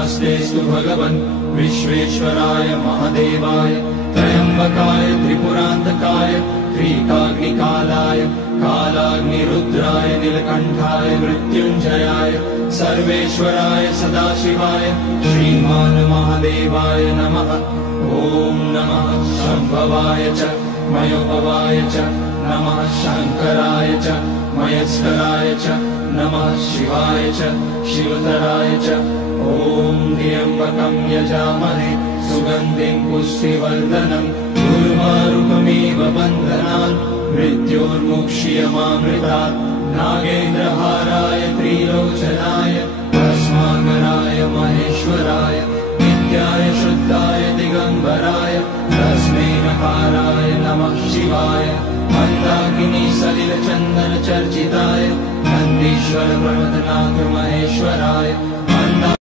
नमस्तेऽस्तु भगवन् विश्वेश्वराय महादेवाय त्र्यम्बकाय त्रिपुरान्तकाय त्रिकाग्निकालाय कालाग्निरुद्राय नीलकण्ठाय मृत्युञ्जयाय सर्वेश्वराय सदाशिवाय श्रीमान् महादेवाय नमः। ॐ नमः शम्भवाय च मयोभवाय च नमः शङ्कराय च मयस्कराय च नमः शिवाय च शिवतराय च। ॐ त्र्यम्बकं यजामहे सुगन्धिं पुष्टिवर्धनम् उर्वारुकमिव बन्धनान् मृत्योर्मुक्ष्यमामृतात्। नागेन्द्रहाराय त्रिलोचनाय भस्माकराय महेश्वराय नित्याय शुद्धाय दिगम्बराय तस्मै नकाराय नमः शिवाय। मन्दाकिनी सलिलचन्दन चर्चिताय नन्दीश्वर प्रमथनाथ महेश्वराय